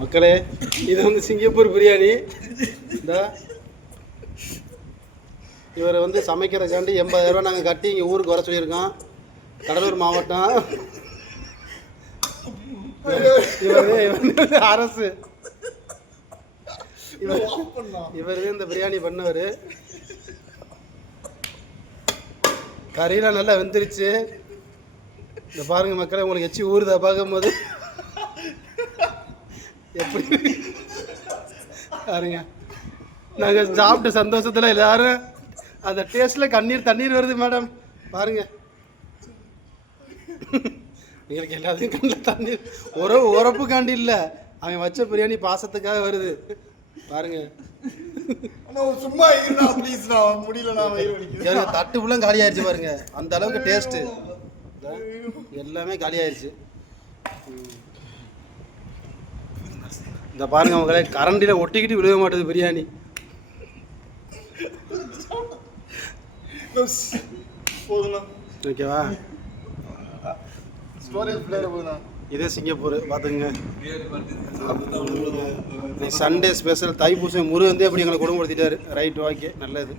மக்களே, இது வந்து சிங்கப்பூர் பிரியாணி. இந்த இவர் வந்து சமைக்கிறதுக்காண்டி 80,000 நாங்கள் கட்டி இங்கே ஊருக்கு வர சொல்லியிருக்கோம். கடலூர் மாவட்டம். இவர் அரசு இவர் இந்த பிரியாணி பண்ணவர். கறியெல்லாம் நல்லா வெந்துருச்சு. இந்த பாருங்க மக்களே, உங்களுக்கு எச்சி ஊறுதா பார்க்கும்போது எப்படி பாருங்க. நாங்கள் சாப்பிட்ட சந்தோஷத்தில் எல்லாரும் அந்த டேஸ்ட்டில் தண்ணீர் வருது மேடம். பாருங்க, எங்களுக்கு எல்லாத்தையும் கண்ணில் தண்ணீர். உரப்பு காண்டி இல்லை, அவன் வச்ச பிரியாணி பாசத்துக்காக வருது. பாருங்க, சும்மா முடியல. தட்டு ஃபுல்லாக காலி ஆயிடுச்சு பாருங்க. அந்த அளவுக்கு டேஸ்ட்டு எல்லாமே காலி ஆயிடுச்சு. இந்த பாருங்க மக்களே, கரண்டியில் ஒட்டிக்கிட்டு விழுக மாட்டேது பிரியாணி. ஓகேவா? இதே சிங்கப்பூர் பார்த்துங்க. சண்டே ஸ்பெஷல் தைப்பூசம் முருகன் அப்படி எங்களை குடும்பப்படுத்திட்டாரு. ரைட், ஓகே, நல்லது.